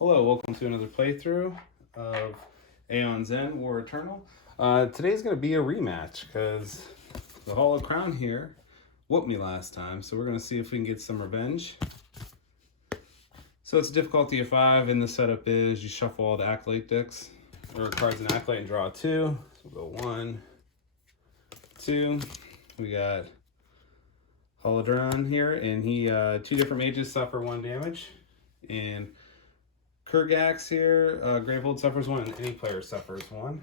Hello, welcome to another playthrough of Aeon Zen War Eternal. Today's going to be a rematch because the Hall of Crown here whooped me last time, so we're going to see if we can get some revenge. So it's difficulty of 5, and the setup is you shuffle all the Acolyte decks, or cards in Acolyte, and draw 2. So we'll go 1, 2. We got Holodron here, and he 2 different mages suffer 1 damage, and Kurgax here, Gravehold suffers 1, and any player suffers 1.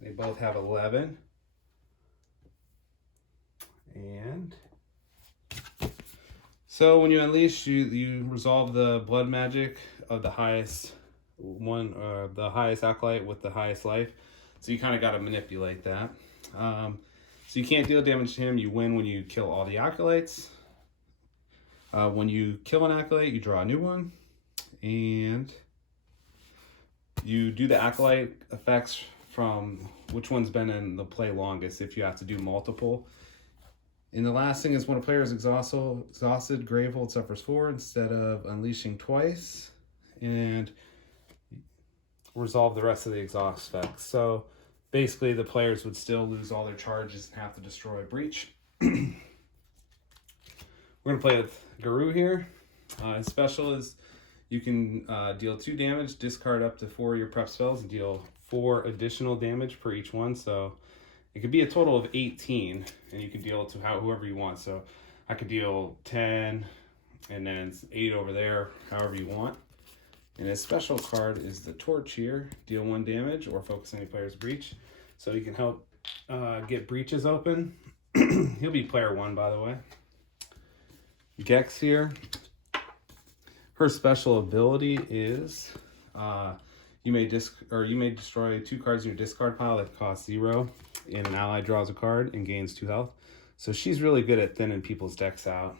They both have 11. And so when you unleash, you resolve the blood magic of the highest one, the highest acolyte with the highest life. So you kind of got to manipulate that. So you can't deal damage to him. You win when you kill all the acolytes. When you kill an acolyte, you draw a new one, and you do the acolyte effects from which one's been in the play longest if you have to do multiple. And the last thing is when a player is exhausted, Gravehold suffers 4 instead of unleashing twice, and resolve the rest of the exhaust effects. So basically the players would still lose all their charges and have to destroy a breach. We're going to play with Guru here. His special is you can deal 2 damage, discard up to 4 of your prep spells, and deal 4 additional damage per each one. So it could be a total of 18, and you can deal it to whoever you want. So I could deal 10, and then it's 8 over there, however you want. And his special card is the Torch here. Deal 1 damage or focus any player's breach. So you can help get breaches open. He'll be player 1, by the way. Gex here. Her special ability is you may destroy 2 cards in your discard pile that cost 0, and an ally draws a card and gains 2 health. So she's really good at thinning people's decks out.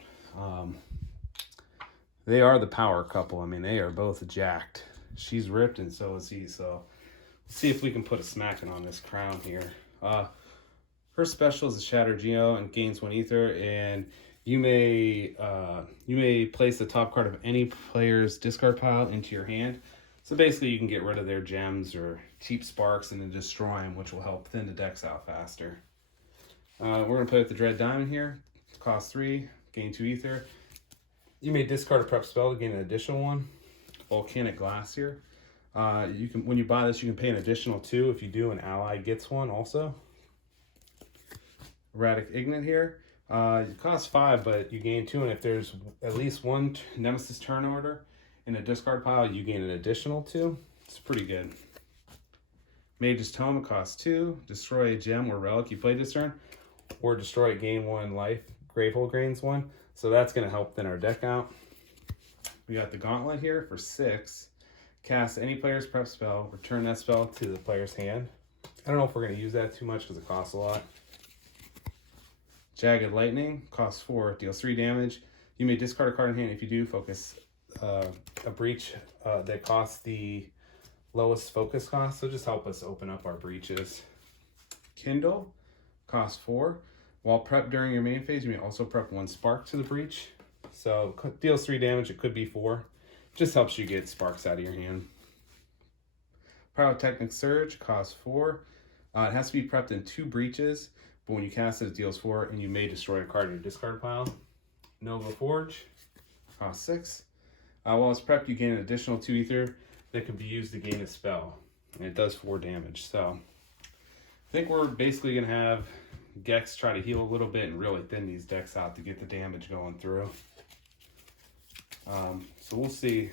They are the power couple. I mean, they are both jacked. She's ripped and so is he. So let's see if we can put a smacking on this crown here. Her special is a Shatter Geo and gains 1 ether, and you may place the top card of any player's discard pile into your hand. So basically you can get rid of their gems or cheap sparks and then destroy them, which will help thin the decks out faster. We're going to play with the Dread Diamond here. Cost 3, gain 2 ether. You may discard a prep spell to gain an additional 1. Volcanic Glass here. When you buy this, you can pay an additional 2. If you do, an ally gets 1 also. Erratic Ignite here. It costs 5, but you gain 2, and if there's at least 1 nemesis turn order in a discard pile, you gain an additional 2. It's pretty good. Mage's Tome, it costs 2. Destroy a gem or relic you play this turn, or destroy it, gain 1 life. Gravehold gains 1. So that's going to help thin our deck out. We got the Gauntlet here for 6. Cast any player's prep spell, return that spell to the player's hand. I don't know if we're going to use that too much because it costs a lot. Jagged Lightning, costs 4, deals 3 damage. You may discard a card in hand. If you do, focus a breach that costs the lowest focus cost. So just help us open up our breaches. Kindle, costs 4. While prep during your main phase, you may also prep 1 spark to the breach. So deals 3 damage, it could be 4. Just helps you get sparks out of your hand. Pyrotechnic Surge, costs 4. It has to be prepped in 2 breaches. But when you cast it, it deals 4, and you may destroy a card in your discard pile. Nova Forge, costs 6. While it's prepped, you gain an additional 2 ether that can be used to gain a spell. And it does 4 damage. So I think we're basically going to have Gex try to heal a little bit and really thin these decks out to get the damage going through. So we'll see.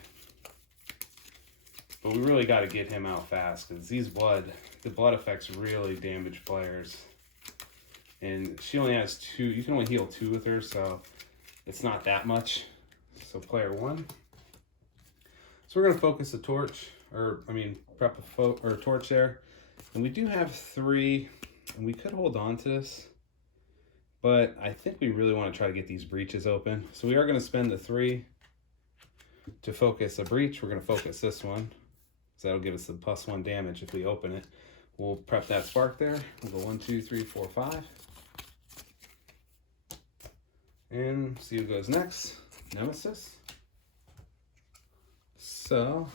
But we really got to get him out fast because the blood effects really damage players. And she only has 2. You can only heal 2 with her, so it's not that much. So player 1. So we're going to focus a torch, prep a torch there. And we do have 3, and we could hold on to this. But I think we really want to try to get these breaches open. So we are going to spend the 3 to focus a breach. We're going to focus this one. So that'll give us the +1 damage if we open it. We'll prep that spark there. We'll go 1, 2, 3, 4, 5. And see who goes next. Nemesis. So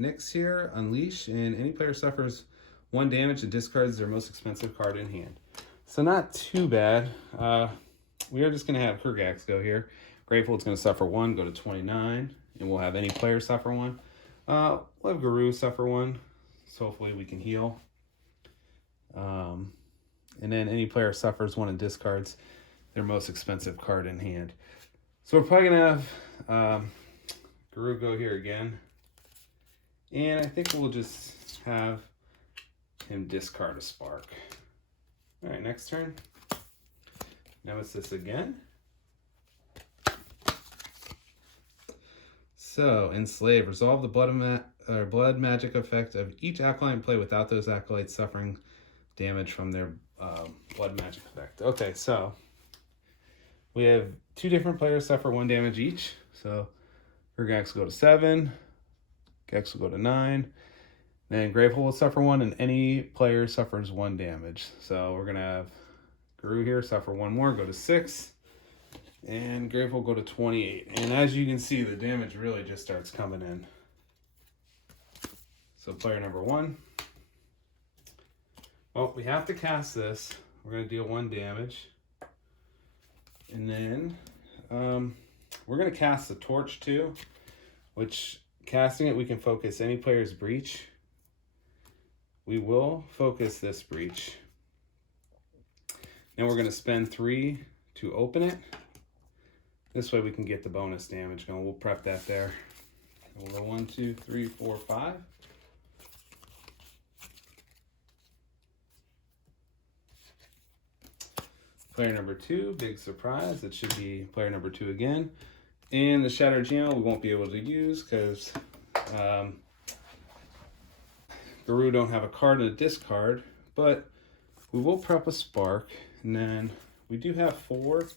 Nyx here, Unleash, and any player suffers 1 damage and discards their most expensive card in hand. So not too bad. We are just going to have Kurgax go here. Grateful, it's going to suffer 1, go to 29, and we'll have any player suffer 1. We'll have Guru suffer 1, so hopefully we can heal. And then any player suffers 1 and discards their most expensive card in hand. So we're probably going to have Guru go here again. And I think we'll just have him discard a Spark. All right, next turn. Nemesis again. So, Enslave. Resolve the blood magic effect of each acolyte in play without those acolytes suffering damage from their blood magic effect. Okay, so we have 2 different players suffer 1 damage each. So, Kurgax will go to 7. Gex will go to 9. Then Grateful will suffer 1, and any player suffers 1 damage. So we're going to have Guru here suffer 1 more, go to 6. And Grateful go to 28. And as you can see, the damage really just starts coming in. So player number 1. Well, we have to cast this. We're going to deal 1 damage. And then we're going to cast the Torch too, which casting it, we can focus any player's breach. We will focus this breach. Now we're going to spend 3 to open it. This way we can get the bonus damage going. We'll prep that there. We'll go 1, 2, 3, 4, 5. Player number 2, big surprise. It should be player number 2 again. And the Shattered Geo we won't be able to use because Guru don't have a card and a discard, but we will prep a Spark, and then we do have 4,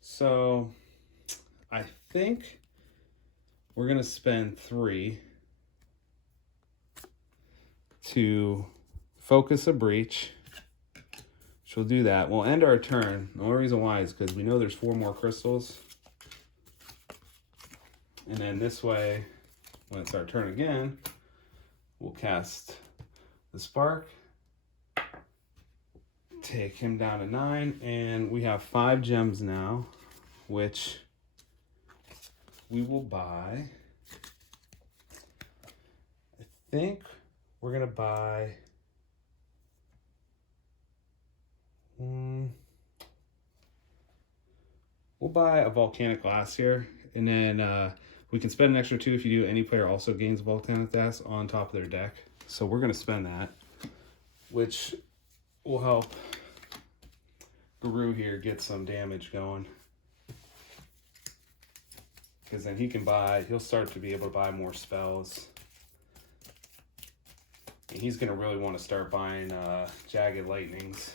so I think we're going to spend 3 to focus a breach, which we'll do that. We'll end our turn. The only reason why is because we know there's 4 more crystals, and then this way, when it's our turn again, we'll cast the Spark, take him down to 9, and we have 5 gems now, which we will buy. I think we're going to buy we'll buy a Volcanic Glass here, and then we can spend an extra 2 if you do. Any player also gains Volcanic Glass on top of their deck. So we're going to spend that, which will help Guru here get some damage going. Because then he'll start to be able to buy more spells. And he's going to really want to start buying Jagged Lightnings,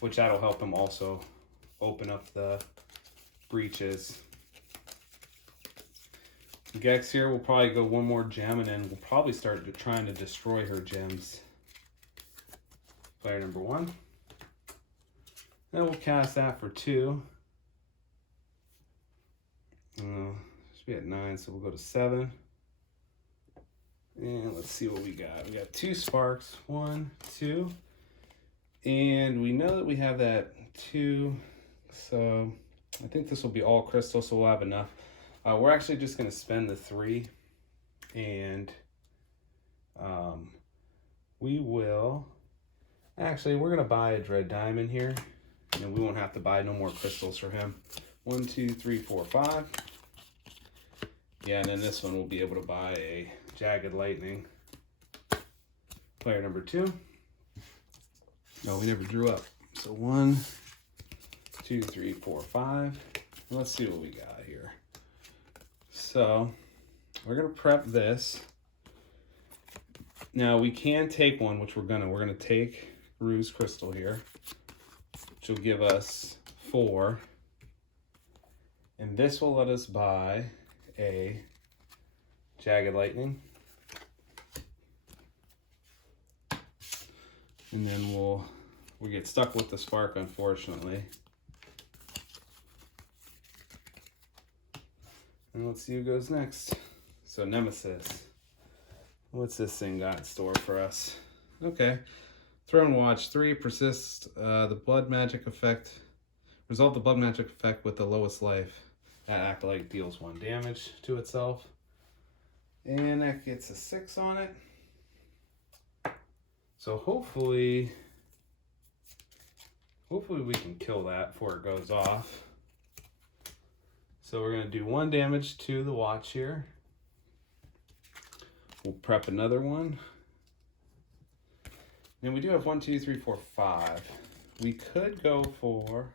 which that'll help him also open up the breaches. Gex here will probably go 1 more gem, and then we'll probably start trying to destroy her gems. Player number 1. Then we'll cast that for 2. Should be at 9, so we'll go to 7. And let's see what we got. We got 2 Sparks, 1, 2. And we know that we have that 2, so I think this will be all crystal, so we'll have enough. We're actually just going to spend the 3, and we will, actually, we're going to buy a Dread Diamond here, and we won't have to buy no more crystals for him. 1, 2, 3, 4, 5. Yeah, and then this one we'll be able to buy a Jagged Lightning. Player number 2. No, we never drew up. So 1, 2, 3, 4, 5. Let's see what we got here. So we're gonna prep this. Now we can take one, which we're gonna take Ruse Crystal here, which will give us 4. And this will let us buy a Jagged Lightning. And then we get stuck with the Spark, unfortunately. And let's see who goes next. So nemesis. What's this thing got in store for us? Okay. Throne Watch 3, persist the blood magic effect. Resolve the blood magic effect with the lowest life. That acolyte deals 1 damage to itself. And that gets a 6 on it. So hopefully we can kill that before it goes off. So we're going to do 1 damage to the watch here. We'll prep another one. And we do have 1, 2, 3, 4, 5. We could go for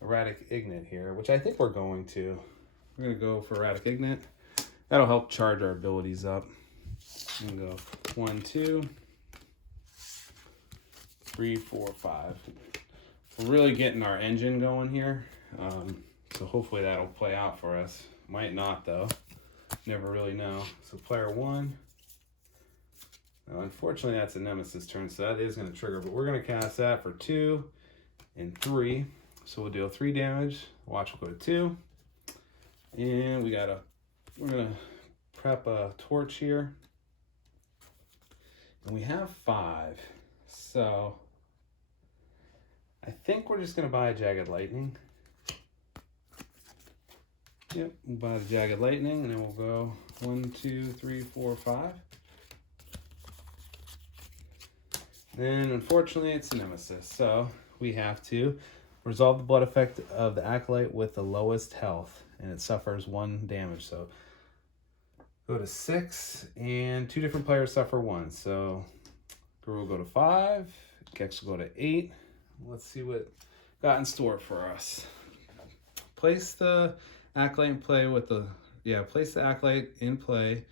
Erratic Ignite here, which I think we're going to. We're going to go for Erratic Ignite. That'll help charge our abilities up. I'm going to go 1, 2, 3, 4, 5. We're really getting our engine going here. So hopefully that'll play out for us. Might not though. Never really know. So player 1. Now, unfortunately, that's a nemesis turn, so that is going to trigger. But we're going to cast that for 2 and 3. So we'll deal 3 damage. Watch will go to 2. And we're going to prep a torch here. And we have 5. So I think we're just going to buy a Jagged Lightning. Yep, we'll buy the Jagged Lightning, and then we'll go 1, 2, 3, 4, 5. Then, unfortunately, it's a nemesis, so we have to resolve the blood effect of the acolyte with the lowest health, and it suffers 1 damage. So go to 6, and 2 different players suffer 1. So Guru will go to 5, Gex will go to 8. Let's see what got in store for us. Place the acolyte in play with the place the acolyte in play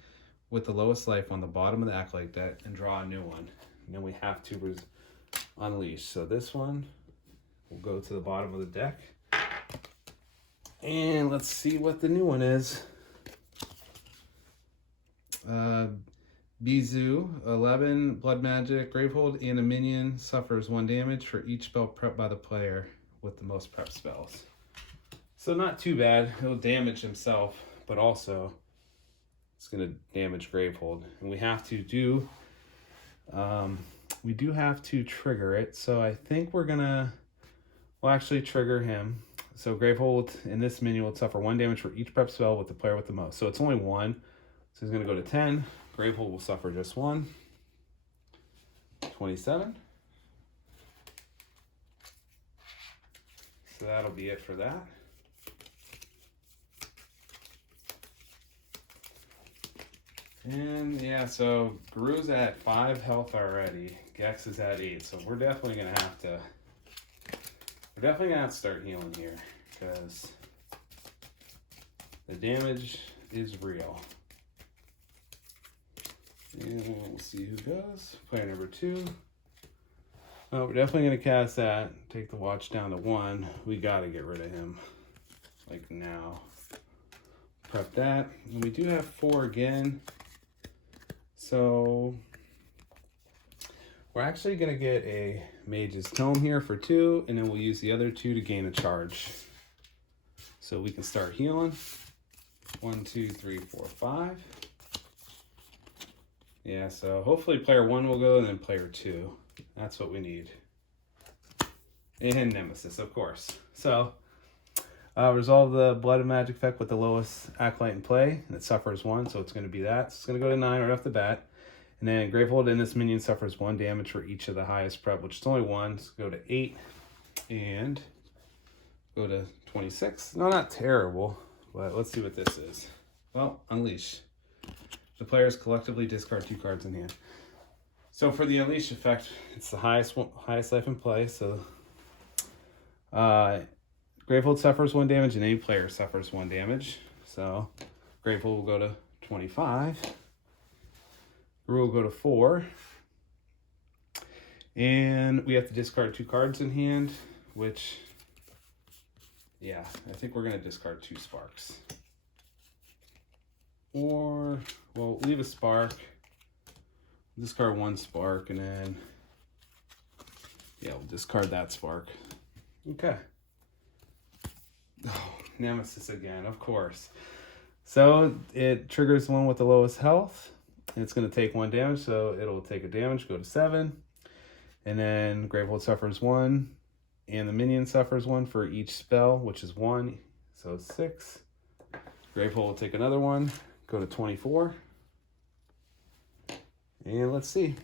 with the lowest life on the bottom of the acolyte deck and draw a new one. And then we have to unleash. So this one will go to the bottom of the deck. And let's see what the new one is. Bizu, 11 blood magic, Gravehold, and a minion suffers 1 damage for each spell prepped by the player with the most prep spells. So not too bad. It'll damage himself, but also it's going to damage Gravehold. And we have to do, we do have to trigger it. So I think we'll actually trigger him. So Gravehold in this minion will suffer 1 damage for each prep spell with the player with the most. So it's only 1. So he's going to go to 10. Gravehold will suffer just 1. 27. So that'll be it for that. And yeah, so Guru's at 5 health already. Gex is at 8. So we're definitely gonna have to start healing here because the damage is real. And we'll see who goes. Player number 2. Oh, we're definitely gonna cast that. Take the watch down to 1. We gotta get rid of him. Like now. Prep that. And we do have 4 again. So we're actually gonna get a Mage's Tome here for 2, and then we'll use the other 2 to gain a charge. So we can start healing. 1, 2, 3, 4, 5. Yeah, so hopefully player 1 will go and then player 2. That's what we need. And Nemesis, of course. So resolve the blood and magic effect with the lowest acolyte in play, and it suffers 1, so it's going to be that. So it's going to go to 9 right off the bat. And then Gravehold in this minion suffers 1 damage for each of the highest prep, which is only 1. So go to 8 and go to 26. No, not terrible, but let's see what this is. Well, unleash. The players collectively discard 2 cards in hand. So for the unleash effect, it's the highest life in play. So Gravehold suffers 1 damage, and any player suffers 1 damage. So Gravehold will go to 25. Guru will go to 4. And we have to discard 2 cards in hand, which, yeah, I think we're going to discard 2 sparks. Or, well, leave a spark. Discard 1 spark, and then, yeah, we'll discard that spark. Okay. Oh, Nemesis again, of course. So it triggers one with the lowest health. It's going to take 1 damage, so it'll take a damage, go to 7. And then Gravehold suffers 1, and the minion suffers 1 for each spell, which is 1, so 6. Gravehold will take another 1, go to 24. And let's see.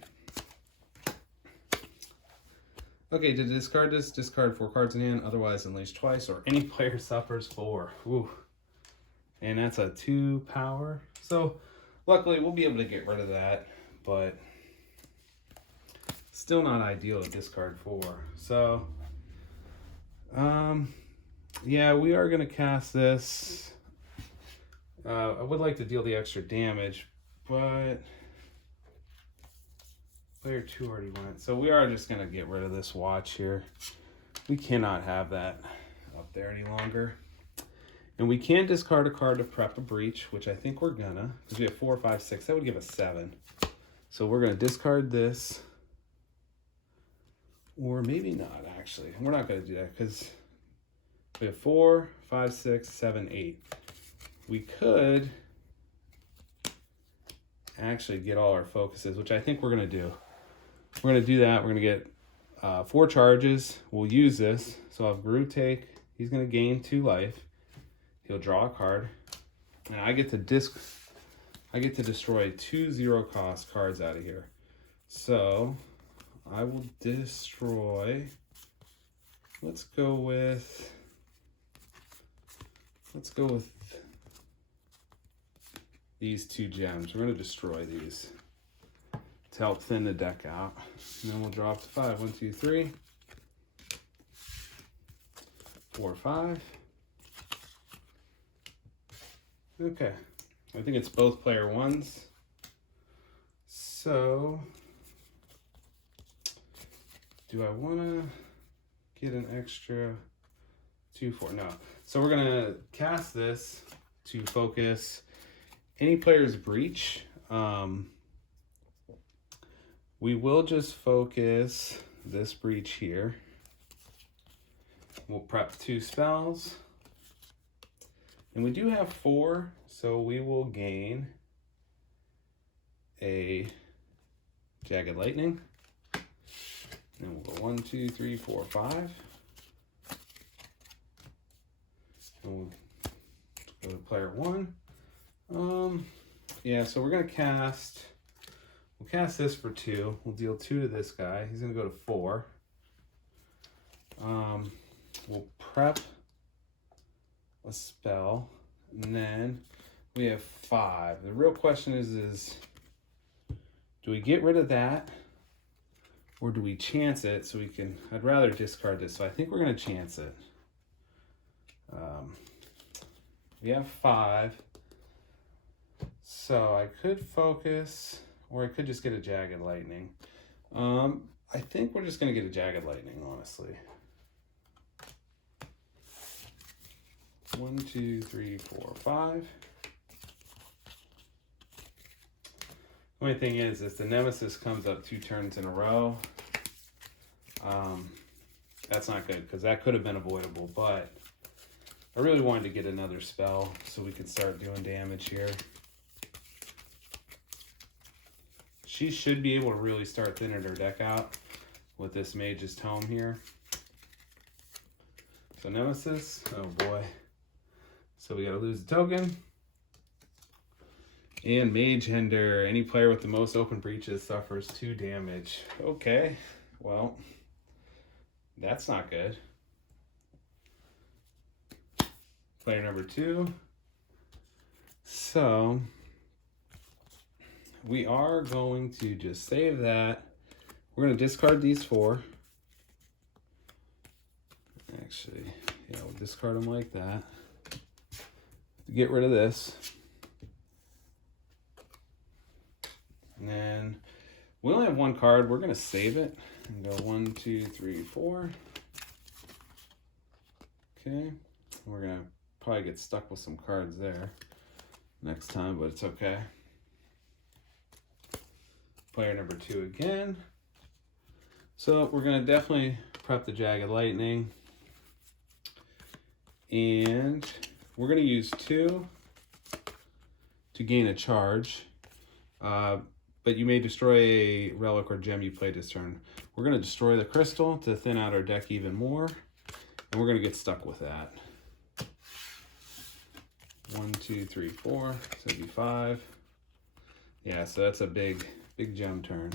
Okay, to discard this, discard 4 cards in hand, otherwise unleash twice, or any player suffers 4. Ooh. And that's a 2 power. So luckily we'll be able to get rid of that, but still not ideal to discard 4. So yeah, we are gonna cast this. I would like to deal the extra damage, but player 2 already went. So we are just gonna get rid of this watch here. We cannot have that up there any longer. And we can discard a card to prep a breach, which I think we're gonna, because we have 4, 5, 6. That would give us 7. So we're gonna discard this. Or maybe not, actually. We're not gonna do that because we have 4, 5, 6, 7, 8. We could actually get all our focuses, which I think we're gonna do. We're gonna do that. We're gonna get 4 charges. We'll use this. So I'll have Gru take. He's gonna gain 2 life. He'll draw a card. And I get to destroy 2 0-cost cards out of here. So I will destroy. Let's go with these 2 gems. We're gonna destroy these to help thin the deck out. And then we'll draw up to 5. 1, 2, 3, 4, 5. Okay. I think it's both player 1s. So do I want to get an extra 2, 4? No. So we're going to cast this to focus any player's breach. We will just focus this breach here. We'll prep 2 spells. And we do have 4, so we will gain a Jagged Lightning. And we'll go 1, 2, 3, 4, 5. And we'll go to player 1. Yeah, so we're gonna cast. We'll cast this for 2. We'll deal 2 to this guy. He's gonna go to 4. We'll prep a spell, and then we have 5. The real question is do we get rid of that, or do we chance it so we can? I'd rather discard this, so I think we're gonna chance it. We have 5, so I could focus, or I could just get a Jagged Lightning. I think we're just gonna get a Jagged Lightning, honestly. 1, 2, 3, 4, 5. Only thing is the nemesis comes up 2 turns in a row. That's not good because that could have been avoidable, but I really wanted to get another spell so we could start doing damage here. She should be able to really start thinning her deck out with this Mage's Tome here. So nemesis, oh boy. So we gotta lose the token. And Mage Hinder, any player with the most open breaches suffers 2 damage. Okay, well, that's not good. Player number 2. So we are going to just save that. We're gonna discard these 4. Actually, yeah, we'll discard them like that. Get rid of this. And then we only have 1 card. We're going to save it and go 1, 2, 3, 4. Okay. We're going to probably get stuck with some cards there next time, but it's okay. Player number 2 again. So we're going to definitely prep the Jagged Lightning. And we're going to use 2 to gain a charge. But you may destroy a relic or gem you played this turn. We're going to destroy the crystal to thin out our deck even more. And we're going to get stuck with that. 1, 2, 3, 4. So it'd be 5. Yeah, so that's a big gem turn.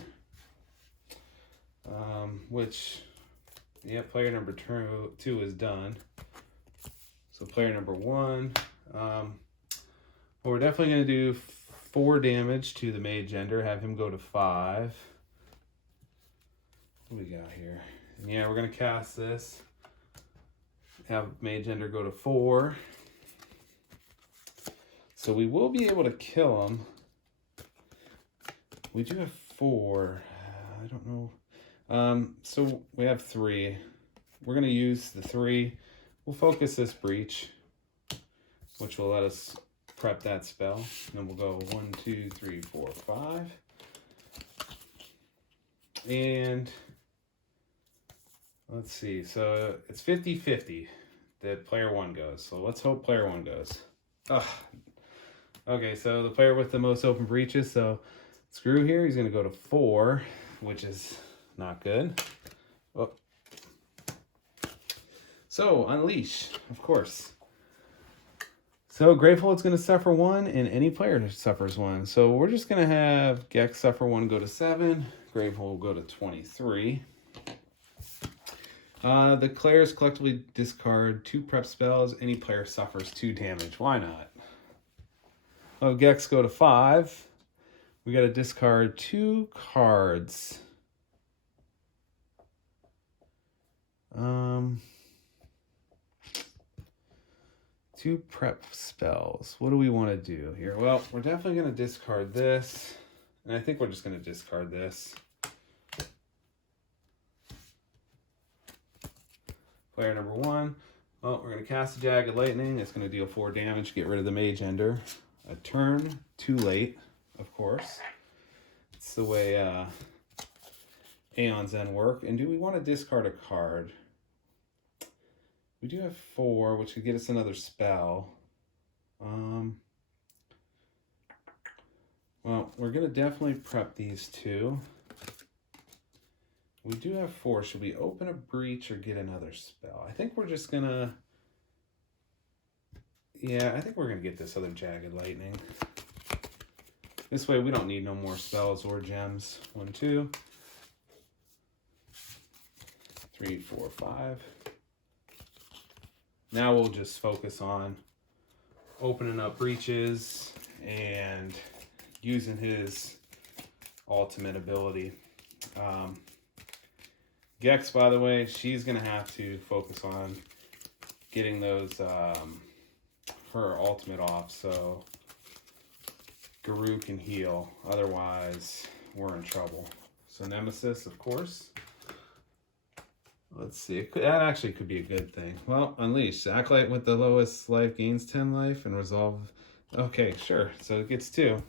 Which, yeah, player number 2 is done. So player number 1. Well, we're definitely going to do 4 damage to the Mage Ender. Have him go to 5. What do we got here? And yeah, we're going to cast this. Have Mage Ender go to 4. So we will be able to kill him. We do have 4. I don't know. So we have 3. We're going to use the 3. We'll focus this breach, which will let us prep that spell. And then we'll go 1, 2, 3, 4, 5. And let's see. So it's 50-50 that player 1 goes. So let's hope player 1 goes. Ugh. Okay, so the player with the most open breaches. So Screw here, he's going to go to 4, which is not good. Oh. So, Unleash, of course. So, Gravehold's going to suffer 1, and any player suffers 1. So, we're just going to have Gex suffer 1, go to 7. Gravehold will go to 23. The players collectively discard 2 prep spells. Any player suffers 2 damage. Why not? Oh, Gex go to 5. We got to discard 2 cards. 2 prep spells. What do we want to do here? Well, we're definitely going to discard this. And I think we're just going to discard this. Player number 1. Well, we're going to cast a Jagged Lightning. It's going to deal 4 damage. Get rid of the Mage Ender. A turn too late, of course. It's the way Aeon's End work. And do we want to discard a card? We do have 4, which could get us another spell. Well, we're going to definitely prep these 2. We do have 4. Should we open a breach or get another spell? I think we're just going to... Yeah, I think we're going to get this other Jagged Lightning. This way we don't need no more spells or gems. 1, 2, 3, 4, 5. Now we'll just focus on opening up breaches and using his ultimate ability. Gex, by the way, she's going to have to focus on getting those her ultimate off, so Guru can heal. Otherwise, we're in trouble. So Nemesis, of course. Let's see. That actually could be a good thing. Well, Unleash. Acolyte with the lowest life gains 10 life and resolve. Okay, sure. So it gets 2.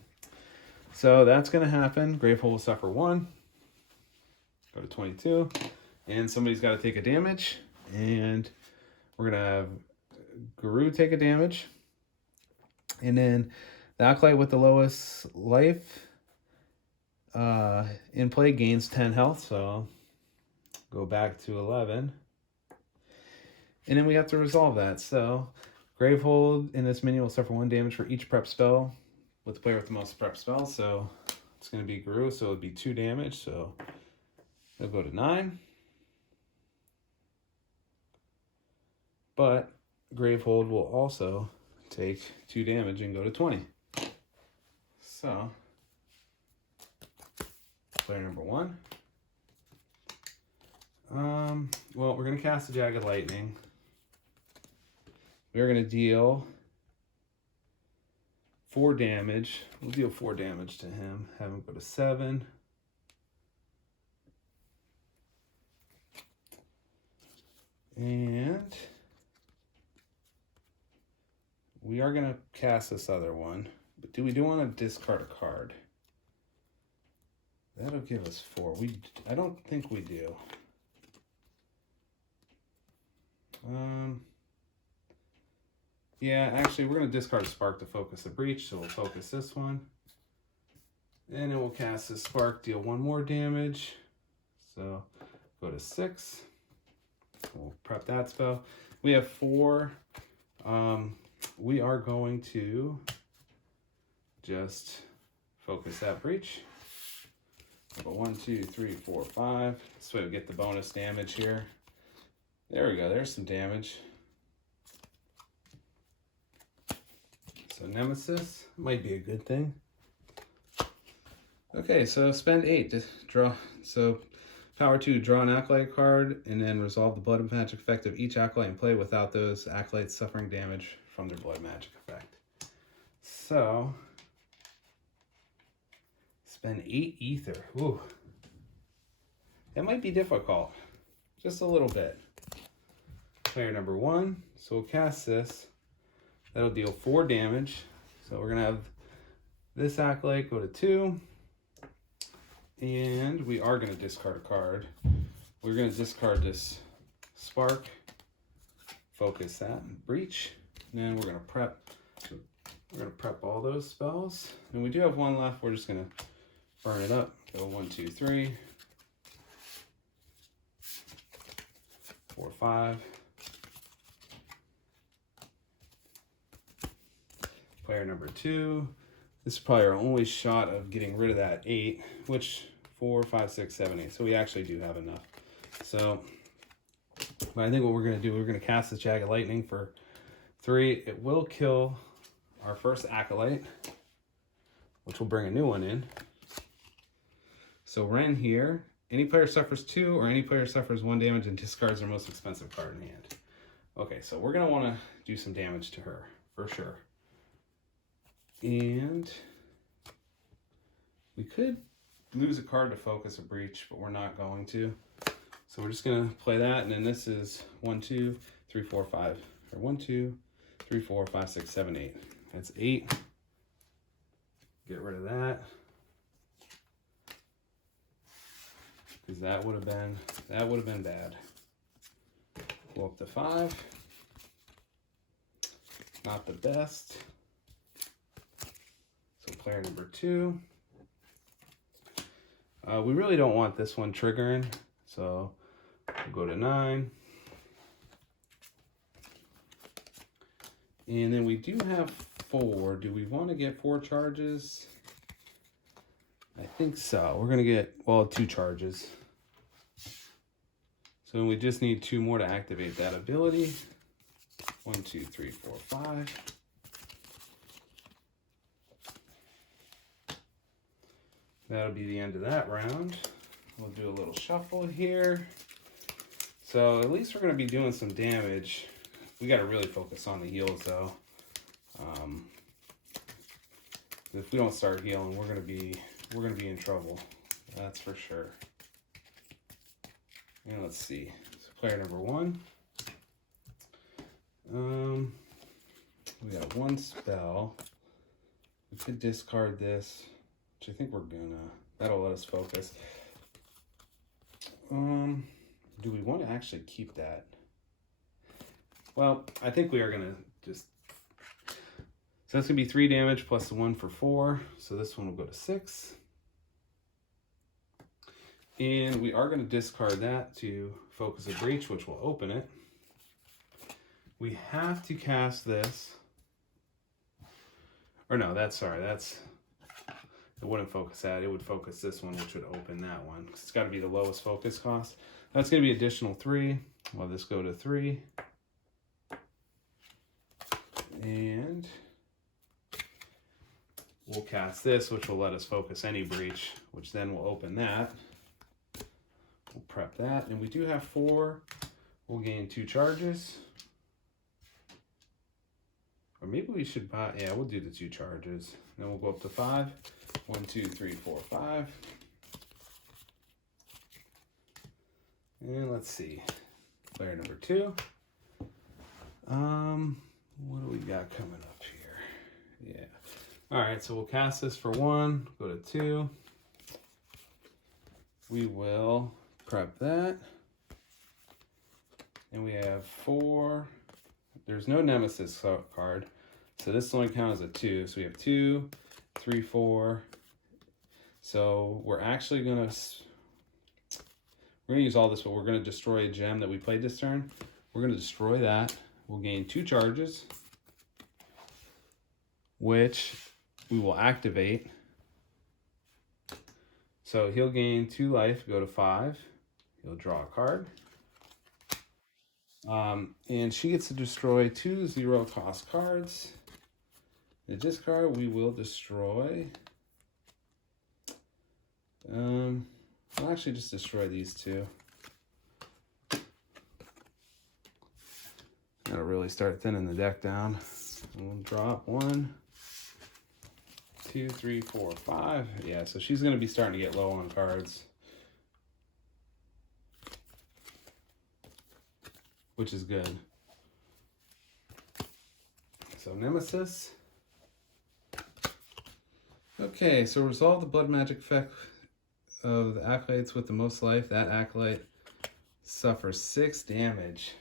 So that's going to happen. Gravehold will suffer 1. Go to 22. And somebody's got to take a damage. And we're going to have Guru take a damage. And then the Acolyte with the lowest life in play gains 10 health. So go back to 11. And then we have to resolve that. So Gravehold in this minion will suffer 1 damage for each prep spell with the player with the most prep spells. So it's going to be Guru. So it would be 2 damage. So it'll go to 9. But Gravehold will also take 2 damage and go to 20. So, player number 1. Well, we're going to cast a Jagged Lightning. We're going to deal 4 damage. We'll deal 4 damage to him. Have him go to 7. And we are going to cast this other one. But do we want to discard a card? That'll give us 4. I don't think we do. Yeah, actually, we're going to discard a spark to focus the breach, so we'll focus this one. And then we'll cast this spark, deal 1 more damage. So go to 6. We'll prep that spell. We have 4. We are going to just focus that breach. We'll go 1, 2, 3, 4, 5. This way we get the bonus damage here. There we go. There's some damage. So nemesis might be a good thing. Okay, so spend 8 to draw. So power 2, draw an acolyte card, and then resolve the blood magic effect of each acolyte in play without those acolytes suffering damage from their blood magic effect. So spend 8 ether. Ooh, that might be difficult, just a little bit. Player number 1. So we'll cast this. That'll deal 4 damage. So we're gonna have this acolyte go to 2. And we are going to discard a card. We're going to discard this spark, focus that, and breach. And then we're going to prep. We're going to prep all those spells. And we do have 1 left. We're just going to burn it up. Go 1, 2, 3, 4, 5. Player number 2. This is probably our only shot of getting rid of that 8, which 4, 5, 6, 7, 8. So we actually do have enough. So, but I think what we're going to do, we're going to cast the Jagged Lightning for 3. It will kill our first acolyte, which will bring a new one in. So Ren here, any player suffers 2 or any player suffers 1 damage and discards their most expensive card in hand. Okay, so we're going to want to do some damage to her, for sure. And we could lose a card to focus a breach, but we're not going to. So we're just going to play that. And then this is 1, 2, 3, 4, 5. Or 1, 2, 3, 4, 5, 6, 7, 8. That's 8. Get rid of that. Because that would have been bad. Go up to 5. Not the best. So player number 2. We really don't want this one triggering, so we'll go to 9. And then we do have 4. Do we want to get 4 charges? I think so. We're going to get, well, 2 charges. So we just need 2 more to activate that ability. 1, 2, 3, 4, 5. That'll be the end of that round. We'll do a little shuffle here. So at least we're going to be doing some damage. We got to really focus on the heals though. If we don't start healing, we're going to be in trouble. That's for sure. And let's see. So player number 1. We got 1 spell. We could discard this. I think we're gonna, that'll let us focus. Do we want to actually keep that? Well, I think we are gonna just, so that's gonna be 3 damage plus the 1 for 4. So this one will go to 6. And we are gonna discard that to focus a breach, which will open it. We have to cast this. Or no, it wouldn't focus that. It would focus this one, which would open that one. It's got to be the lowest focus cost. That's going to be additional 3. Well, this go to 3. And we'll cast this, which will let us focus any breach, which then will open that. We'll prep that. And we do have 4. We'll gain 2 charges. Or maybe we should buy, yeah, we'll do the 2 charges. Then we'll go up to 5. 1, 2, 3, 4, 5. And let's see. Player number 2. What do we got coming up here? Yeah. All right, so we'll cast this for 1, go to 2. We will prep that. And we have 4. there's no nemesis card. So this only counts as a 2. So we have 2, 3, 4. So we're actually going to... We're going to use all this, but we're going to destroy a gem that we played this turn. We're going to destroy that. We'll gain 2 charges, which we will activate. So he'll gain 2 life, go to 5. He'll draw a card. And she gets to destroy 2 0-cost cards. The discard, we will destroy. I'll actually just destroy these 2. That'll really start thinning the deck down. We'll drop 1, 2, 3, 4, 5. Yeah, so she's going to be starting to get low on cards, which is good. So nemesis. Okay, so resolve the blood magic effect of the acolytes with the most life. That acolyte suffers 6 damage.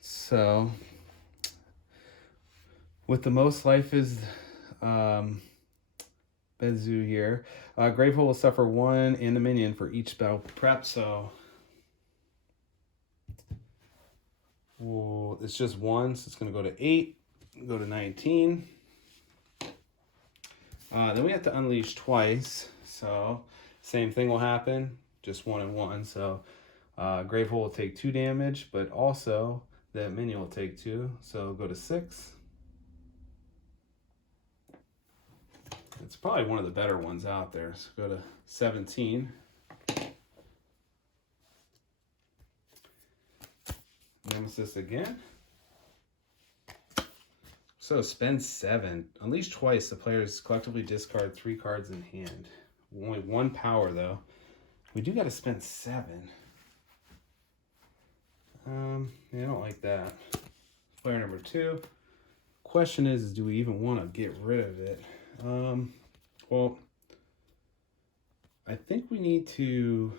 So with the most life is Bezu here. Gravehole will suffer 1 and the minion for each spell prep. So it's just 1, so it's going to go to 8, go to 19. Then we have to unleash twice, so same thing will happen, just 1 and 1. So Gravehole will take 2 damage, but also that minion will take 2, so go to 6. It's probably one of the better ones out there, so go to 17. Nemesis again. So spend 7. Unleash twice. The players collectively discard 3 cards in hand. Only 1 power though. We do got to spend 7. Yeah, I don't like that. Player number 2. Question is do we even want to get rid of it? Well, I think we need to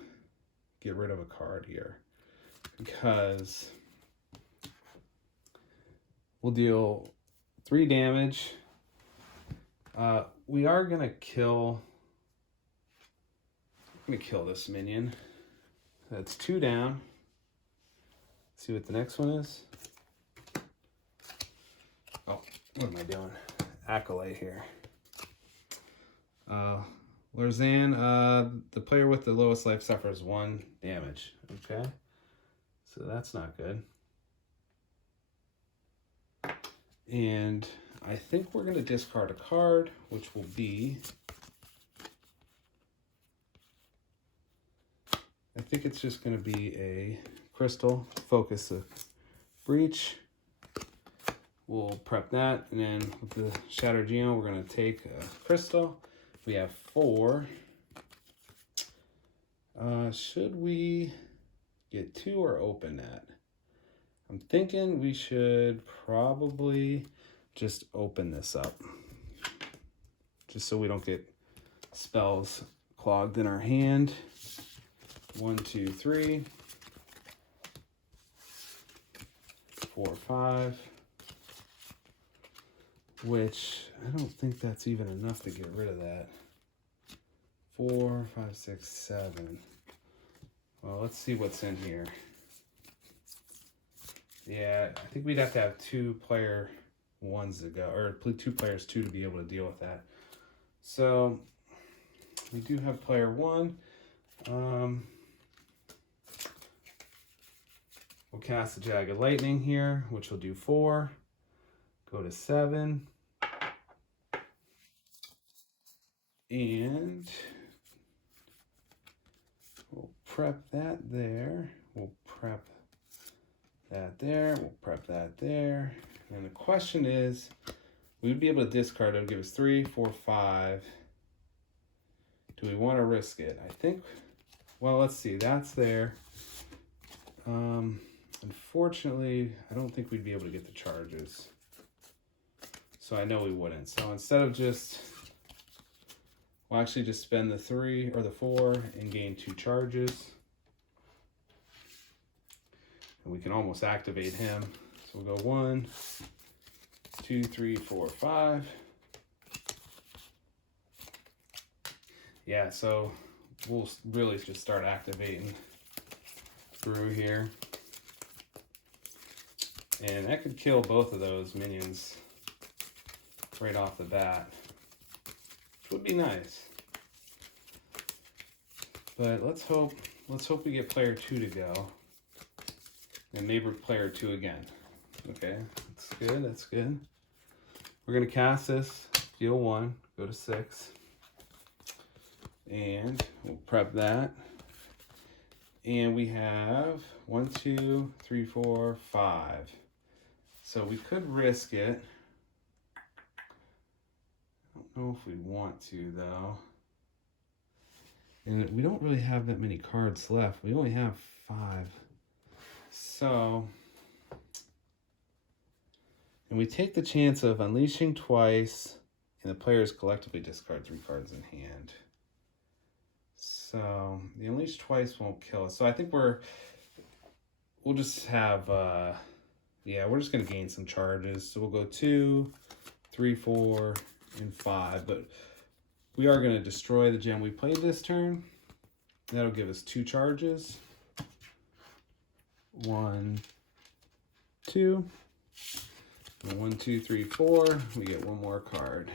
get rid of a card here because we'll deal 3 damage. We are gonna kill. I'm gonna kill this minion. That's 2 down. See what the next one is. Oh, what am I doing? Acolyte here. Lorzan, the player with the lowest life suffers 1 damage. Okay, so that's not good. And I think we're going to discard a card, which will be... I think it's just going to be a crystal. Focus the breach. We'll prep that. And then with the Shattered Aeon, we're going to take a crystal. We have 4. Should we get 2 or open that? I'm thinking we should probably just open this up. Just so we don't get spells clogged in our hand. 1, 2, 3. 4, 5. Which I don't think that's even enough to get rid of that. 4, 5, 6, 7. Well, let's see what's in here. Yeah, I think we'd have to have 2 player 1s to go, or 2 players 2 to be able to deal with that. So we do have player 1. We'll cast the Jagged Lightning here, which will do 4. Go to 7. And we'll prep that there. We'll prep that there. We'll prep that there. And the question is, we would be able to discard. It would give us 3, 4, 5. Do we want to risk it? I think, well, let's see. That's there. Unfortunately, I don't think we'd be able to get the charges. So I know we wouldn't. So instead of just, we'll actually just spend the 3 or the 4 and gain 2 charges. And we can almost activate him. So we'll go 1, 2, 3, 4, 5. Yeah, so we'll really just start activating through here. And that could kill both of those minions right off the bat, which would be nice. But let's hope we get player 2 to go. And maybe player 2 again. Okay, that's good, that's good. We're gonna cast this, deal 1, go to 6. And we'll prep that. And we have 1, 2, 3, 4, 5. So we could risk it. I don't know if we want to though. And we don't really have that many cards left. We only have 5. So, and we take the chance of unleashing twice, and the players collectively discard 3 cards in hand. So the unleash twice won't kill us. So I think we'll just have, yeah, we're just gonna gain some charges. So we'll go 2, 3, 4, and 5. But we are gonna destroy the gem we played this turn. That'll give us 2 charges. 1, 2. And 1, 2, 3, 4. We get 1 more card.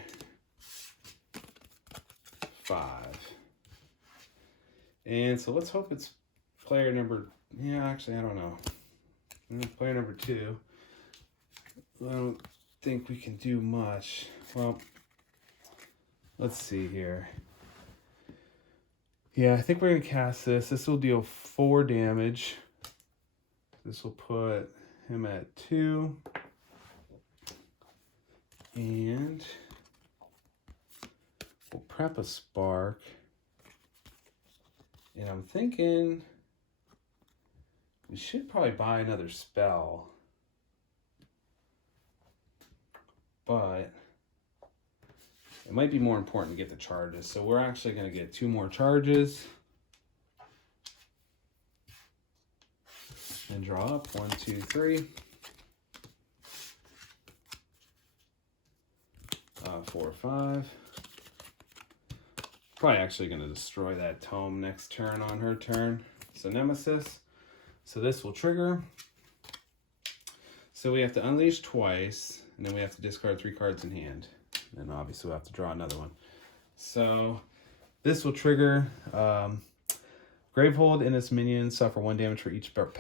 5. And so let's hope it's player number, yeah, actually, I don't know. Player number 2. I don't think we can do much. Well, let's see here. Yeah, I think we're going to cast this. This will deal 4 damage. This will put him at 2. And we'll prep a spark. And I'm thinking we should probably buy another spell. But it might be more important to get the charges. So we're actually going to get 2 more charges. And draw up 1, 2, 3. 4, 5. Probably actually going to destroy that tome next turn on her turn. So nemesis. So this will trigger. So we have to unleash twice, and then we have to discard 3 cards in hand. And obviously we'll have to draw another one. So this will trigger. Gravehold and its minions suffer 1 damage for each prep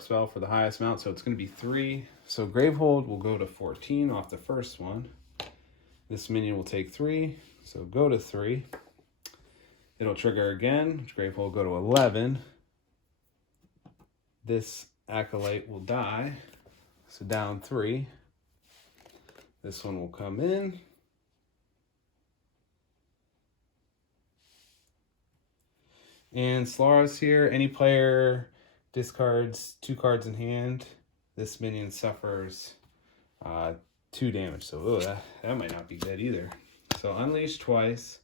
spell for the highest amount. So it's going to be 3. So Gravehold will go to 14 off the first one. This minion will take 3. So go to 3. It'll trigger again, which Gravehold will go to 11. This Acolyte will die. So down 3. This one will come in. And Solaris here, any player discards 2 cards in hand. This minion suffers 2 damage. So that might not be good either. So unleash twice.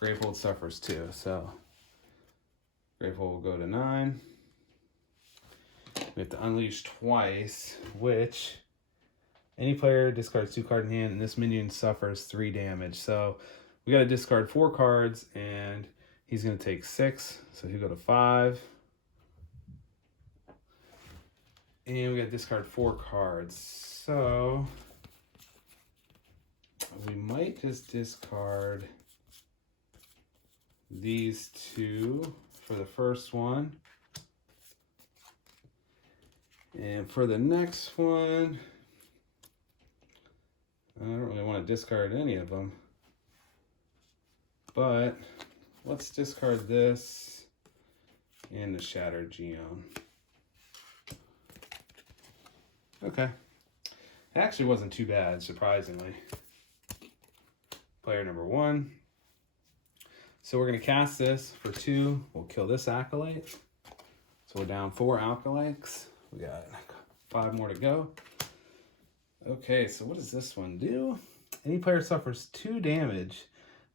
Gravehold suffers 2. So Gravehold will go to 9. We have to unleash twice, which any player discards 2 cards in hand, and this minion suffers 3 damage. So we got to discard 4 cards, and he's going to take 6. So he'll go to 5. And we got to discard 4 cards. So we might just discard these 2 for the first one. And for the next one, I don't really want to discard any of them. But let's discard this and the Shattered Aeon. Okay. It actually wasn't too bad, surprisingly. Player number 1. So we're going to cast this for 2. We'll kill this Acolyte. So we're down 4 Acolytes. We got 5 more to go. Okay, so what does this one do? Any player suffers 2 damage.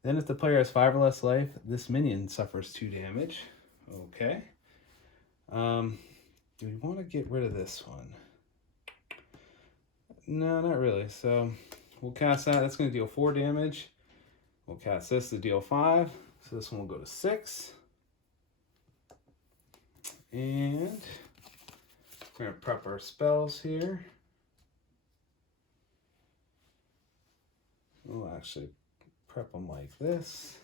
Then if the player has 5 or less life, this minion suffers 2 damage. Okay. do we want to get rid of this one? No, not really. So we'll cast that. That's going to deal 4 damage. We'll cast this to deal 5. So this one will go to 6. And we're going to prep our spells here. We'll actually prep them like this.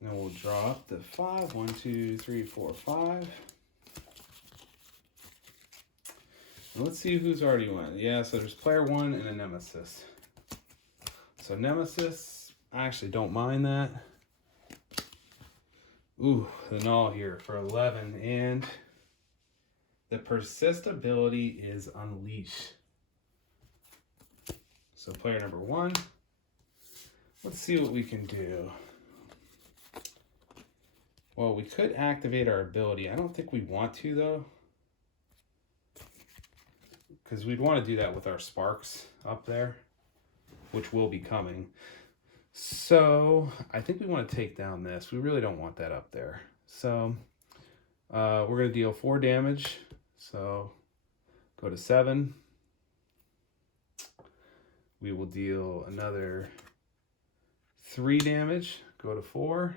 Then we'll draw up the 5. 1, 2, 3, 4, 5. And let's see who's already won. Yeah, so there's player 1 and a nemesis. So nemesis, I actually don't mind that. Ooh, the null here for 11. And the persist ability is unleash. So player number 1, let's see what we can do. Well, we could activate our ability. I don't think we want to, though, because we'd want to do that with our sparks up there, which will be coming. So I think we want to take down this. We really don't want that up there. So we're going to deal 4 damage. So go to 7. We will deal another 3 damage. Go to 4.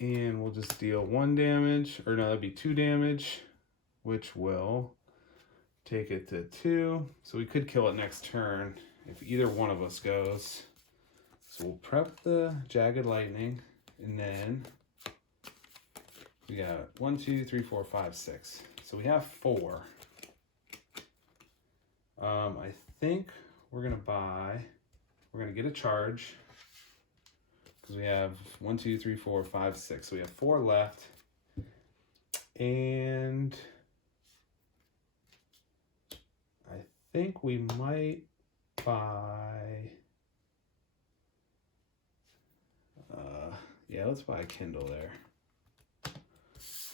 And we'll just deal 1 damage. Or no, that'd be 2 damage, which will take it to 2. So we could kill it next turn if either one of us goes. So we'll prep the Jagged Lightning, and then we got 1, 2, 3, 4, 5, 6. So we have 4. I think we're gonna get a charge because we have 1, 2, 3, 4, 5, 6. So we have 4 left, and I think we might buy. Yeah, let's buy a Kindle there.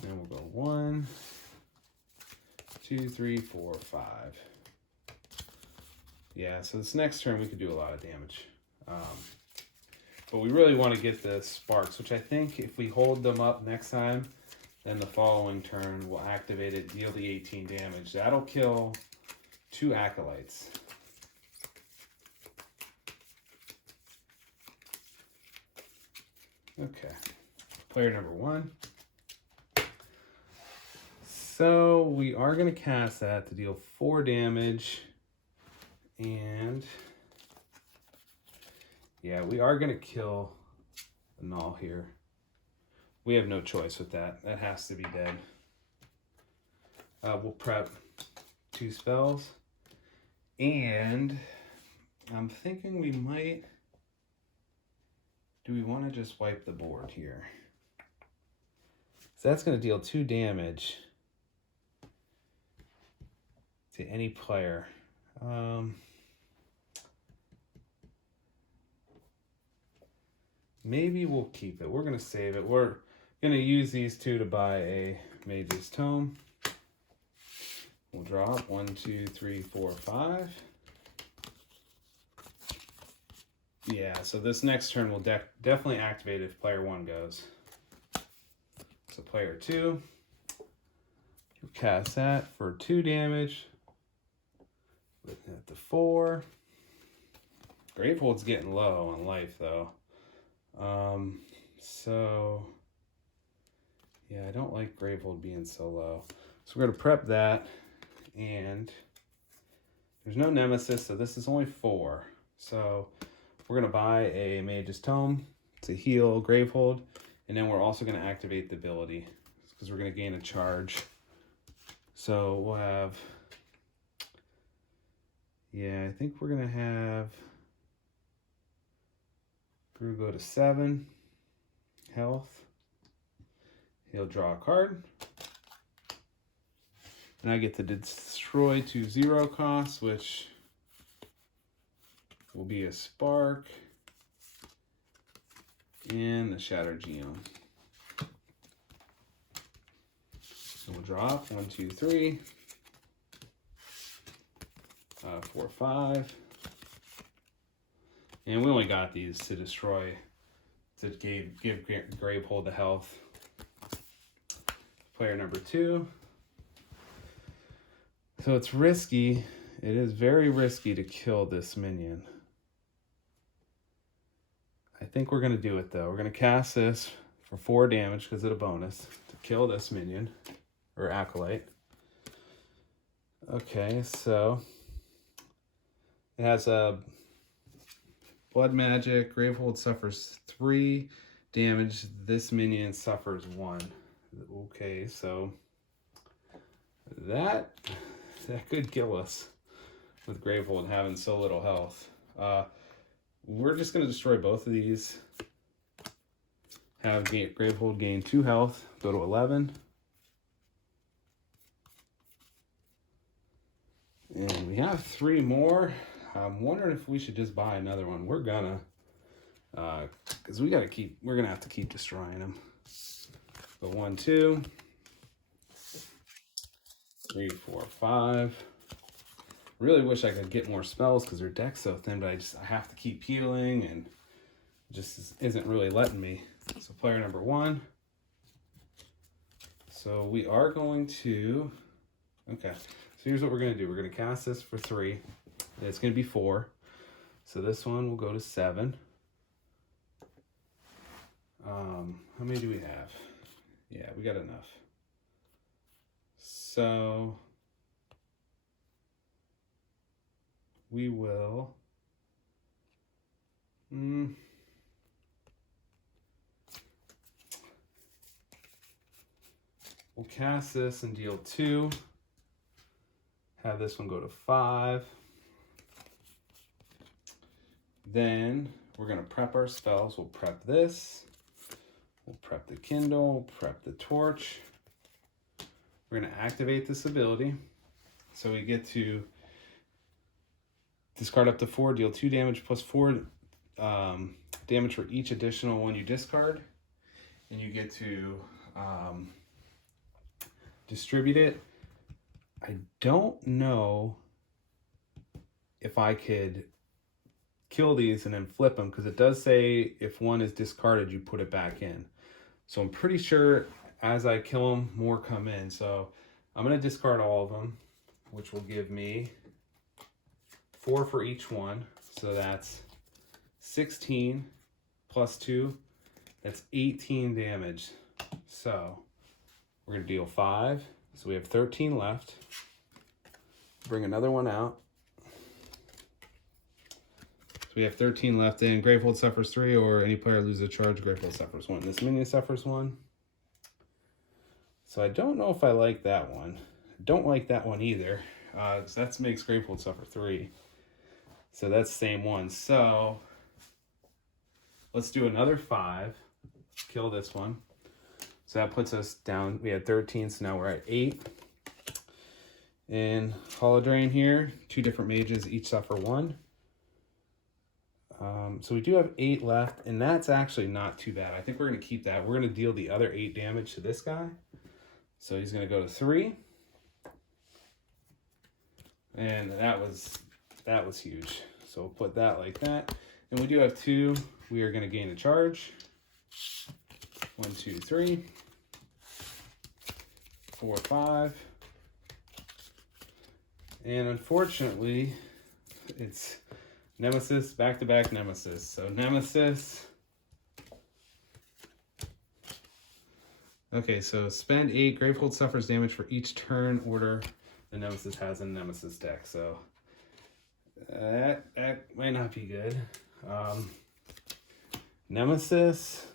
And we'll go 1, 2, 3, 4, 5. Yeah, so this next turn we could do a lot of damage. But we really want to get the sparks, which I think if we hold them up next time, then the following turn we'll activate it, deal the 18 damage. That'll kill 2 acolytes. Okay, player number 1. So we are going to cast that to deal 4 damage. And yeah, we are going to kill the null here. We have no choice with that. That has to be dead. We'll prep 2 spells. And I'm thinking we might... Do we want to just wipe the board here? So that's going to deal 2 damage to any player. Maybe we'll keep it. We're going to save it. We're going to use these 2 to buy a Mage's Tome. We'll draw up 1, 2, 3, 4, 5. Yeah, so this next turn will definitely activate if player 1 goes. So player 2, you'll cast that for 2 damage. Looking at the 4. Gravehold's getting low on life, though. So yeah, I don't like Gravehold being so low. So we're gonna prep that, and there's no nemesis, so this is only 4. So we're gonna buy a Mage's Tome to heal Gravehold, and then we're also gonna activate the ability because we're gonna gain a charge. So we'll have, yeah, I think we're gonna have Gru go to 7 health. He'll draw a card. And I get to destroy 2 0 costs, which will be a spark and the Shattered Geom. So we'll drop 1, 2, 3, 4, 5. And we only got these to destroy, to give Gravehold the health. player number 2. So it's risky. It is very risky to kill this minion. I think we're going to do it, though. We're going to cast this for 4 damage because of the bonus to kill this minion, or acolyte. Okay, so it has a blood magic. Gravehold suffers 3 damage. This minion suffers 1. Okay, so that could kill us with Gravehold having so little health. We're just going to destroy both of these. Have Gravehold gain 2 health, go to 11. And we have 3 more. I'm wondering if we should just buy another one. We're gonna, because we're gonna have to keep destroying them. So 1, 2, 3, 4, 5. Really wish I could get more spells because their deck's so thin, but I have to keep healing and just isn't really letting me. So player number 1. So we are going to, okay. So here's what we're gonna do. We're gonna cast this for 3. It's gonna be 4. So this one will go to 7. How many do we have? Yeah, we got enough. So we will we'll cast this and deal 2. Have this one go to 5. Then we're going to prep our spells. We'll prep this. We'll prep the Kindle, prep the Torch. We're going to activate this ability. So we get to discard up to 4, deal 2 damage plus 4 damage for each additional one you discard. And you get to distribute it. I don't know if I could kill these and then flip them, because it does say if one is discarded, you put it back in. So I'm pretty sure as I kill them, more come in. So I'm going to discard all of them, which will give me 4 for each one. So that's 16 plus 2. That's 18 damage. So we're going to deal 5. So we have 13 left. Bring another one out. So we have 13 left in. Gravehold suffers 3, or any player loses a charge, Gravehold suffers 1. This minion suffers 1. So I don't know if I like that one. I don't like that one either. That makes Gravehold suffer 3. So that's the same one. So let's do another 5. Kill this one. So that puts us down. We had 13, so now we're at 8. In Hollow Drain here, 2 different mages, each suffer 1. So we do have 8 left, and that's actually not too bad. I think we're going to keep that. We're going to deal the other 8 damage to this guy. So he's going to go to 3. And that was huge. So we'll put that like that. And we do have 2. We are going to gain a charge. 1, 2, 3, 4, 5. And unfortunately, it's nemesis, back-to-back nemesis. So nemesis. Okay, so spend 8. Gravehold suffers damage for each turn order the nemesis has in nemesis deck. So that might not be good. Nemesis.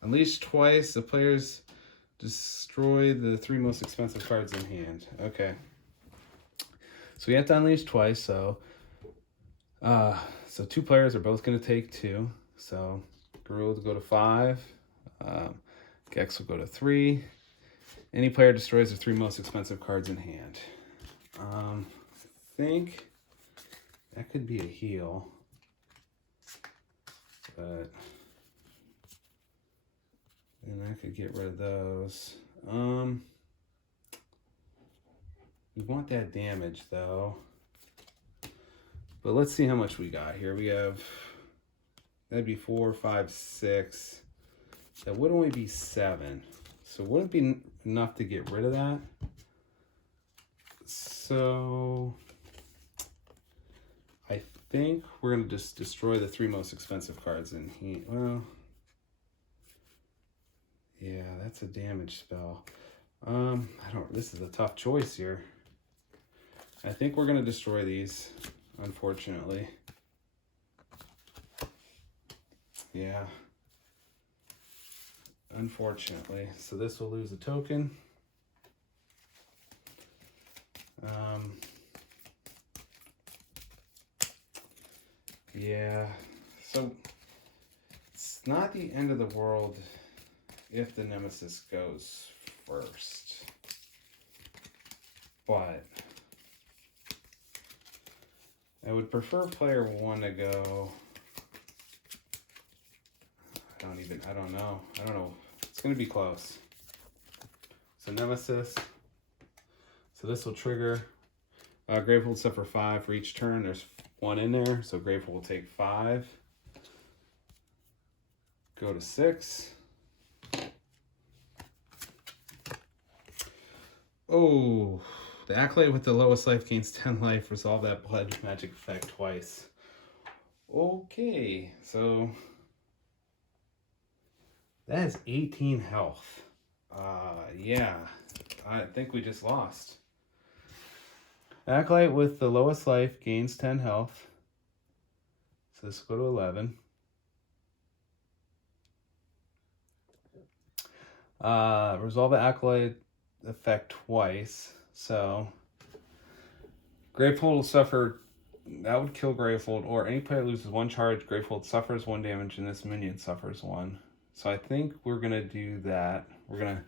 Unleash twice. The players destroy the 3 most expensive cards in hand. Okay. So we have to unleash twice. So 2 players are both going to take 2. So Gorilla will go to 5. Gex will go to 3. Any player destroys the 3 most expensive cards in hand. I think that could be a heal. But and I could get rid of those. We want that damage though. But let's see how much we got here. We have, that'd be 4, 5, 6. That would only be 7. So it wouldn't be enough to get rid of that. So I think we're going to just destroy the 3 most expensive cards in here. Well, yeah, that's a damage spell. This is a tough choice here. I think we're going to destroy these, unfortunately. Yeah. Unfortunately. So this will lose a token. Yeah. So it's not the end of the world if the nemesis goes first. But I would prefer player 1 to go. I don't know. It's going to be close. So nemesis. So this will trigger. Gravehold will suffer 5 for each turn. There's 1 in there, so Gravehold will take 5. Go to 6. Oh, the Acolyte with the lowest life gains 10 life. Resolve that blood magic effect twice. Okay, so that is 18 health. Yeah, I think we just lost. Acolyte with the lowest life gains 10 health. So this will go to 11. Resolve the Acolyte effect twice. So Gravehold will suffer. That would kill Gravehold, or any player loses 1 charge. Gravehold suffers 1 damage, and this minion suffers 1. So I think we're gonna do that. We're gonna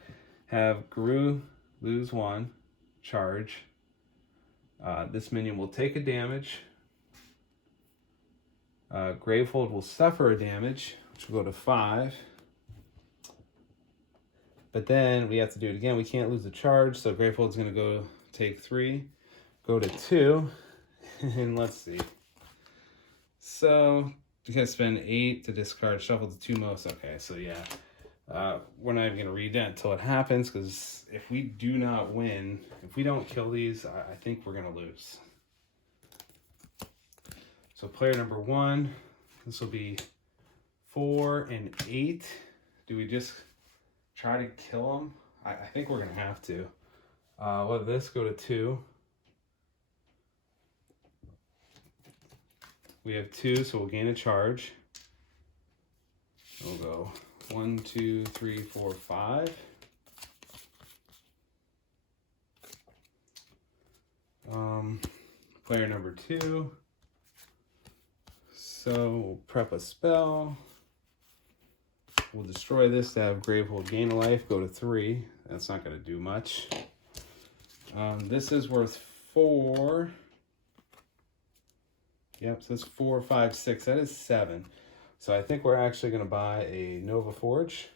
have Guru lose 1 charge. This minion will take a damage. Gravehold will suffer a damage, which will go to 5. But then we have to do it again. We can't lose the charge, so Gravehold's going to go take 3, go to 2, and let's see. So you gotta spend 8 to discard, shuffle the 2 most. Okay, so yeah. We're not even going to read that until it happens, because if we do not win, if we don't kill these, I think we're going to lose. So player number 1, this will be 4 and 8. Do we just try to kill them? I think we're going to have to. Let this go to 2. We have 2, so we'll gain a charge. We'll go 1, 2, 3, 4, 5. Player number 2. So we'll prep a spell. We'll destroy this to have Gravehold gain a life, go to 3. That's not going to do much. This is worth 4. Yep, so it's 4, 5, 6. That is 7. So I think we're actually going to buy a Nova Forge.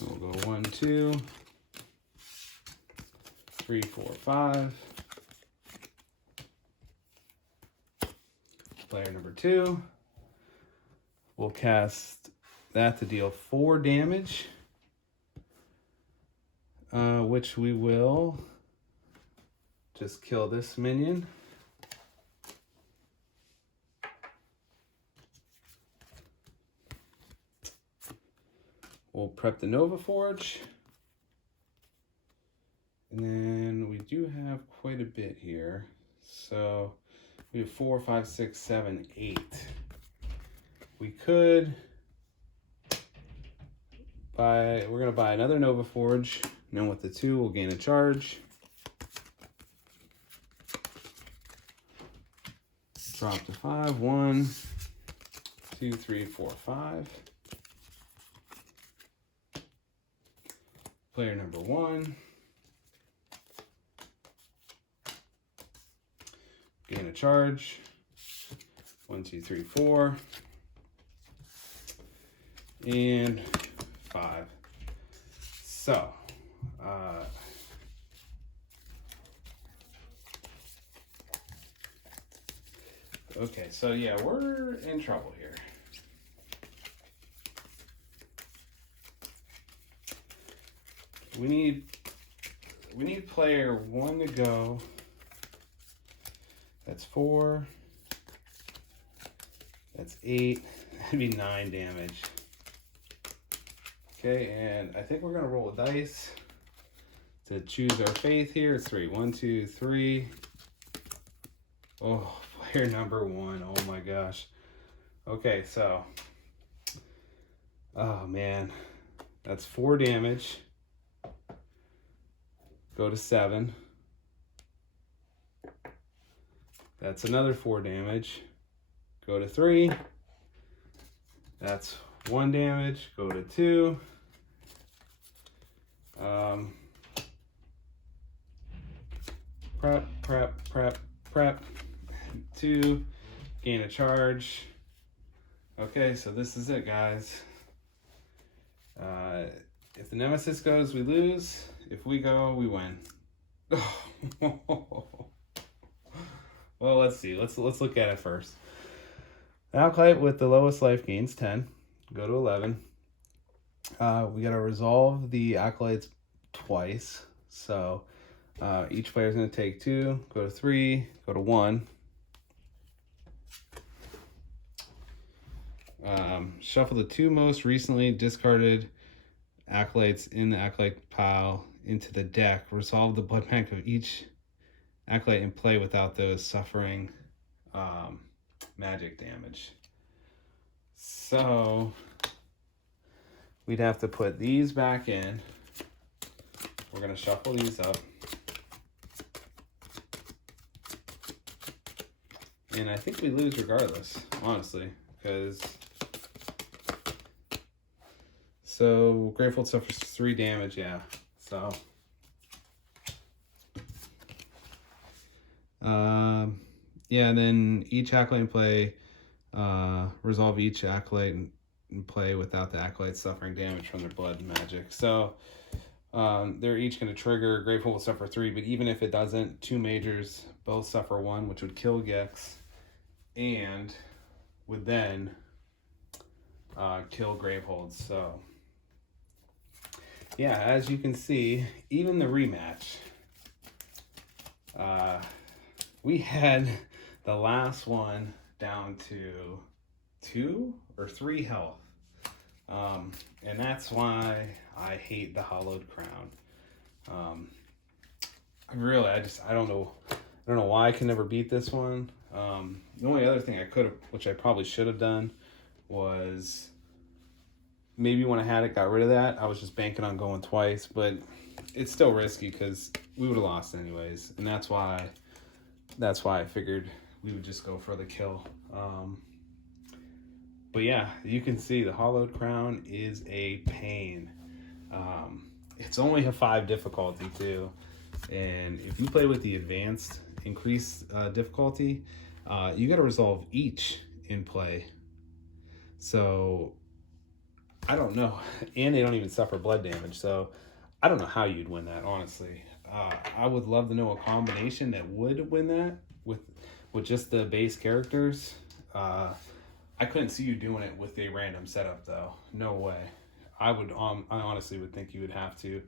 We'll go 1, 2, 3, 4, 5. Player number 2. We'll cast that to deal 4 damage, which we will just kill this minion. We'll prep the Nova Forge. And then we do have quite a bit here. So we have 4, 5, 6, 7, 8. We could buy, we're going to buy another Nova Forge. And then with the 2, we'll gain a charge. Drop to 5. 1, 2, 3, 4, 5. Player number 1. Gain a charge. 1, 2, 3, 4. And 5. So, okay, so yeah, we're in trouble here. we need player 1 to go. That's 4. That's 8. That'd be 9 damage. Okay, and I think we're gonna roll a dice to choose our faith here. It's 3. 1, 2, 3. Oh, player number 1. Oh my gosh. Okay, so, oh man, that's 4 damage. Go to 7. That's another 4 damage. Go to 3. That's 1 damage. Go to 2. Prep. 2. Gain a charge. Okay, so this is it, guys. If the nemesis goes, we lose. If we go, we win. Well, let's see. Let's look at it first. Acolyte with the lowest life gains 10. Go to 11. We got to resolve the acolytes twice. So each player is going to take 2. Go to 3. Go to 1. Shuffle the 2 most recently discarded acolytes in the acolyte pile into the deck. Resolve the blood bank of each acolyte in play without those suffering magic damage. So we'd have to put these back in. We're going to shuffle these up. And I think we lose regardless, honestly, because so Grateful suffers 3 damage, yeah. So yeah, and then each acolyte in play, resolve each acolyte in play without the acolyte suffering damage from their blood magic. So they're each going to trigger. Grateful will suffer 3, but even if it doesn't, 2 majors both suffer 1, which would kill Gex, and would then kill Graveholds. So yeah, as you can see, even the rematch, we had the last one down to 2 or 3 health. And that's why I hate the Hollowed Crown. I don't know why I can never beat this one. The only other thing I could have, which I probably should have done, was maybe when I had it, got rid of that. I was just banking on going twice, but it's still risky because we would have lost anyways, and that's why I figured we would just go for the kill. But yeah, you can see the Hollowed Crown is a pain. It's only a 5 difficulty too, and if you play with the advanced increased difficulty, you got to resolve each in play. So I don't know, and they don't even suffer blood damage. So I don't know how you'd win that, honestly. I would love to know a combination that would win that with just the base characters. I couldn't see you doing it with a random setup though. No way. I honestly would think you would have to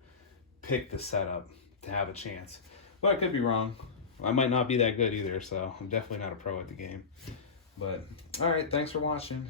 pick the setup to have a chance. But I could be wrong. I might not be that good either, so I'm definitely not a pro at the game. But all right, thanks for watching.